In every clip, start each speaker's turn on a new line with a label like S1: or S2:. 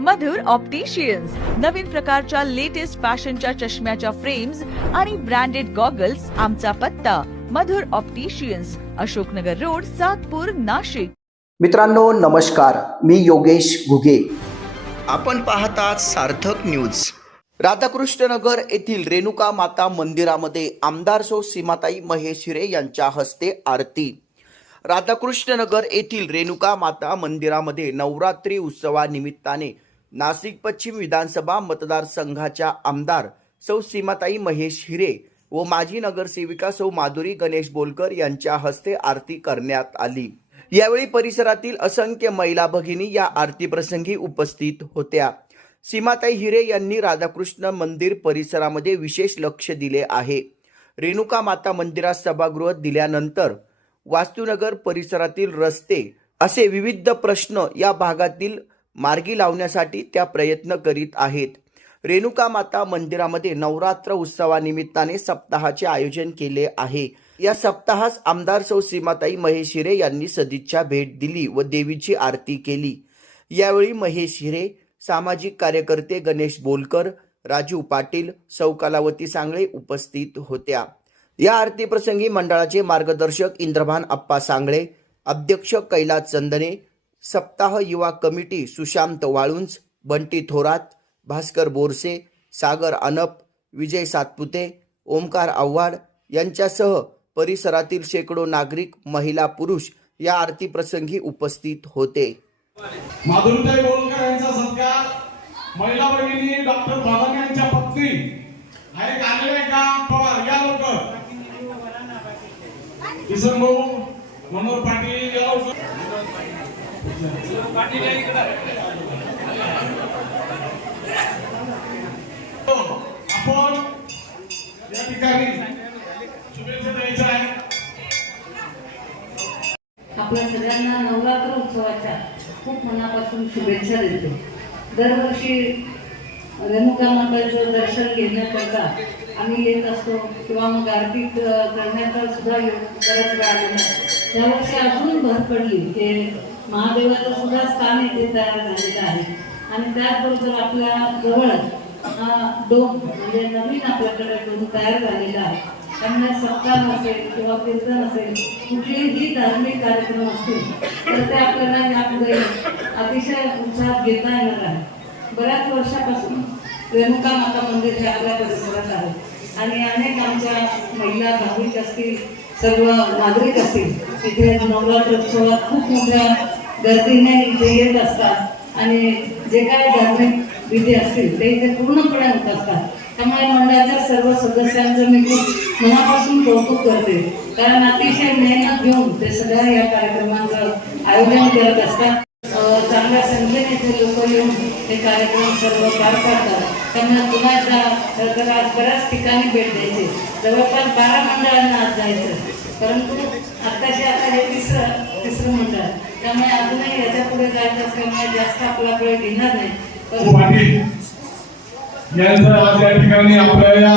S1: मधुर opticians नवीन प्रकारच्या latest फॅशनच्या चष्म्याच्या फ्रेम्स आणि ब्रँडेड गॉगल्स आमचा पत्ता. Madhur opticians Ashoknagar road Satpur Nashik.
S2: मित्रांनो नमस्कार. मी योगेश घुगे. आपण पाहतात सार्थक न्यूज राधाकृष्णनगर येथील रेणुका माता मंदिरामध्ये आमदार सौ सीमाताई महेश हिरे यांच्या हस्ते आरती. राधाकृष्णनगर येथील रेणुका माता मंदिरामध्ये नवरात्री उत्सवानिमित्ताने नाशिक पश्चिम विधानसभा मतदारसंघाच्या आमदार सौ सीमाताई महेश हिरे व माजी नगरसेविका सौ माधुरी गणेश बोलकर यांच्या हस्ते आरती करण्यात आली. यावेळी परिसरातील असंख्य महिला भगिनी या आरती प्रसंगी उपस्थित होत्या. सीमाताई हिरे यांनी राधाकृष्ण मंदिर परिसरामध्ये विशेष लक्ष दिले आहे. रेणुका माता मंदिरात सभागृह दिल्यानंतर वास्तुनगर परिसरातील रस्ते असे विविध प्रश्न या भागातील मार्गी लावण्यासाठी त्या प्रयत्न करीत आहेत. रेणुका माता मंदिरामध्ये नवरात्र उत्सवानिमित्ताने सप्ताहाचे आयोजन केले आहे. या सप्ताहास आमदार सौ सीमाताई महेश हिरे यांनी सदिच्छा भेट दिली व देवीची आरती केली. यावेळी महेश हिरे सामाजिक कार्यकर्ते गणेश बोलकर राजू पाटील सौ कलावती सांगळे उपस्थित होत्या. या आरती प्रसंगी मंडळाचे मार्गदर्शक इंद्रभान अप्पा सांगळे अध्यक्ष कैलास चंदने सप्ताह युवा कमिटी सुशांत वाळुंज बंटी थोरात भास्कर बोरसे सागर अनप विजय सातपुते ओमकार आव्हाड यांच्यासह परिसरातील शेकडो नागरिक महिला पुरुष या आरती प्रसंगी उपस्थित होते.
S3: माधुरीताई गोलकर यांचा सत्कार महिला भगिनी डॉक्टर यांच्या पत्नी हा एक किसन भाऊ मनोहर पाटील या हो, आपण या ठिकाणी शुभेच्छा द्यायच्या आहे
S4: आपल्या सगळ्यांना नवरात्र उत्सवाच्या खूप मनापासून शुभेच्छा देतो. दरवर्षी रेणुका माताचं दर्शन घेण्याकरता आम्ही येत असतो किंवा मग आरती करण्याचा सुद्धा करत बऱ्याच वेळा अजून भर पडली. ते महादेवाचं सुद्धा स्थान येथे तयार झालेलं आहे. आणि त्याचबरोबर आपल्या जवळच हा डोम म्हणजे नवीन आपल्याकडे डोम तयार झालेला आहे. त्यामुळे सत्कार असेल किंवा कीर्तन असेल कुठलेही धार्मिक कार्यक्रम असतील तर ते आपल्याला यापुढे अतिशय उत्साहात घेता येणार आहे. बऱ्याच वर्षापासून रेणुका माता मंदिर हे आपल्या परिसरात आहे. आणि अनेक आमच्या महिला भाविक असतील सर्व नागरिक असतील तिथे नवरात्रोत्सवात खूप मोठ्या गर्दीने इथे येत असतात. आणि जे काही धार्मिक विधी असतील ते इथे पूर्णपणे होत असतात. त्यामुळे मंडळाच्या सर्व सदस्यांचं मी खूप मनापासून कौतुक करते. कारण अतिशय मेहनत घेऊन ते सगळ्या या कार्यक्रमांचं आयोजन करत असतात. चांगल्या संख्येने इथे लोक येऊन हे कार्यक्रम सर्व पार पाडतात. त्यांना पुन्हा एकदा तर आज बऱ्याच ठिकाणी भेट द्यायची. जवळपास बारा मंडळांना आज जायचं. परंतु आत्ताचे आता हे तिसरं तिसरं मंडळ. त्यामुळे अजूनही याच्यापुढे जायचं असल्यामुळे जास्त आपला वेळ घेणार नाही.
S3: हो, यांचा आज या ठिकाणी आपल्या या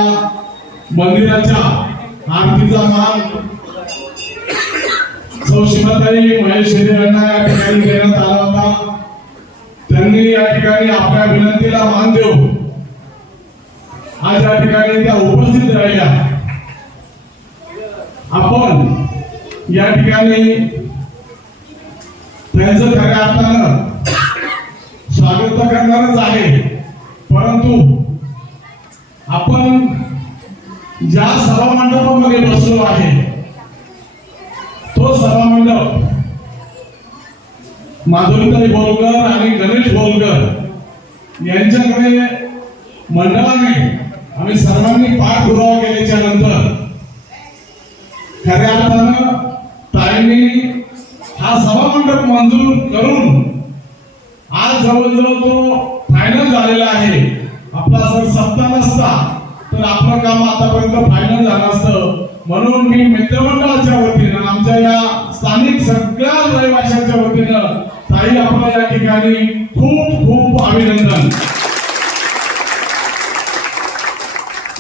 S3: मंदिराच्या आरतीचा मान सौशिमाताई महेश हिरे यांना या ठिकाणी देण्यात आला होता. त्यांनी या ठिकाणी आपल्या विनंतीला मान देऊ आज या ठिकाणी त्या उपस्थित राहिल्या. आपण या ठिकाणी त्यांचं खऱ्या अर्थानं स्वागत करणारच आहे परंतु आपण ज्या सभामंडपामध्ये बसलो आहे तो सभा मंडप माधुरीताई बोलकर आणि गणेश बोलकर यांच्याकडे मंडळाने आम्ही सर्वांनी पाठपुरावा केल्याच्यानंतर खऱ्या अर्थानं ताईंनी हा सभा मंडप मंजूर करून आज जवळजवळ तो फायनल झालेला आहे. आपला जर सत्ता नसता तर आपलं काम आतापर्यंत फायनल झालं असतं. म्हणून मी मित्रमंडळाच्या वतीनं आमच्या या स्थानिक सगळ्या रहिवाशांच्या वतीनं ताई आपलं या ठिकाणी खूप खूप अभिनंदन.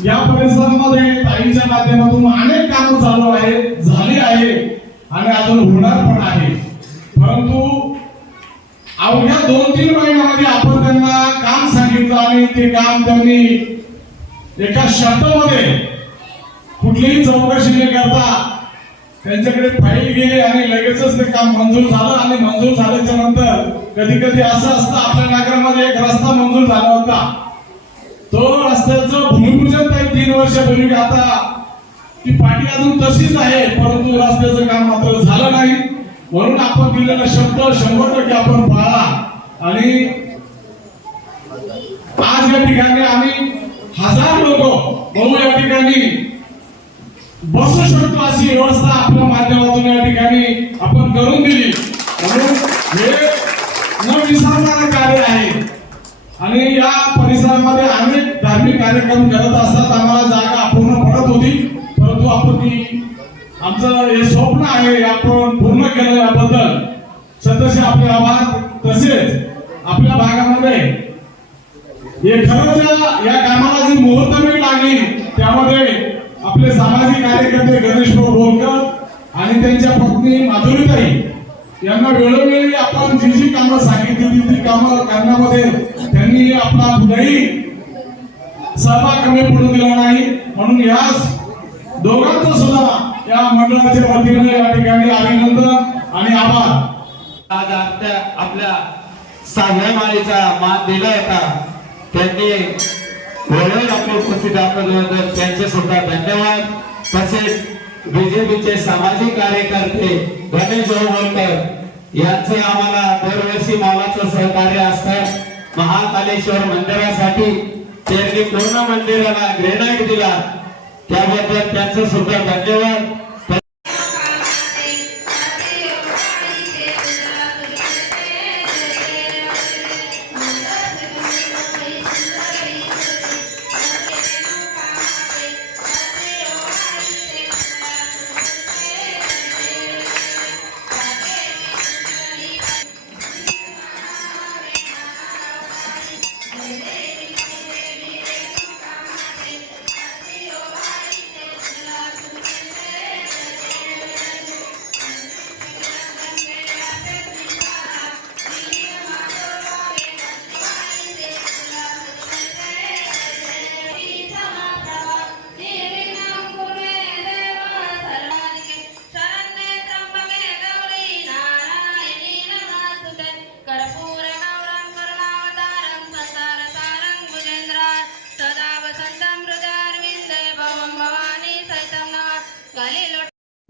S3: या परिसरामध्ये ताईच्या माध्यमातून अनेक काम चालू आहेत झाली आहे आणि अजून होणार पण आहे. परंतु अवघ्या दोन तीन महिन्यामध्ये आपण त्यांना काम सांगितलं आणि ते काम त्यांनी एका शब्दामध्ये कुठलीही चौकशी न करता त्यांच्याकडे फाईल गेली आणि लगेचच ते काम मंजूर झालं आणि मंजूर झाल्याच्यानंतर कधी कधी असं असतं आपल्या नगरामध्ये एक रस्ता मंजूर झाला होता. तो रस्त्याचं भूमिपूजन काही तीन वर्षापूर्वी आता ती पाठी अजून तशीच आहे परंतु रस्त्याचं काम मात्र झालं नाही. म्हणून आपण दिलेला शब्द शंभर टक्के आपण पाळा. आणि आज या ठिकाणी आम्ही हजार लोक बहु या ठिकाणी बसू शकतो अशी व्यवस्था आपल्या माध्यमातून या ठिकाणी आपण करून दिली. म्हणून हे न विसरणारं कार्य आहे. आणि या परिसरामध्ये अनेक धार्मिक कार्यक्रम करत असतात. आम्हाला जागा अपूर्ण पडत होती. परंतु आपण ती आमचं हे स्वप्न आहे आपण पूर्ण केलं याबद्दल. सदस्य आपले आभार. तसेच आपल्या भागामध्ये हे खरंच या कामाला जी मुहूर्तमेढ लागली त्यामध्ये आपले सामाजिक कार्यकर्ते गणेश भाऊ आणि त्यांच्या पत्नी माधुरीताई यांना वेळोवेळी आपण जी जी कामं सांगितली ती ती कामं करण्यामध्ये त्यांनी आपला कुठेही सहभाग कमी पडून दिला नाही. म्हणून याच दोघांचं सुद्धा या मंडळाच्या वतीने या ठिकाणी अभिनंदन आणि आभार.
S5: आज आपल्या आपल्या सांगण्यामाळीचा मान दिला होता. त्यांनी वेळेवर आपली उपस्थिती दाखवल्याबद्दल त्यांचे सुद्धा धन्यवाद. तसेच बीजेपीचे सामाजिक कार्यकर्ते गणेश होळकर यांचे आम्हाला दरवर्षी मालाचं सहकार्य असतं. महाकालेश्वर मंदिरासाठी त्यांनी पूर्ण मंदिराला ग्रेनाईट दिला. त्याबद्दल त्यांचं सुद्धा धन्यवाद.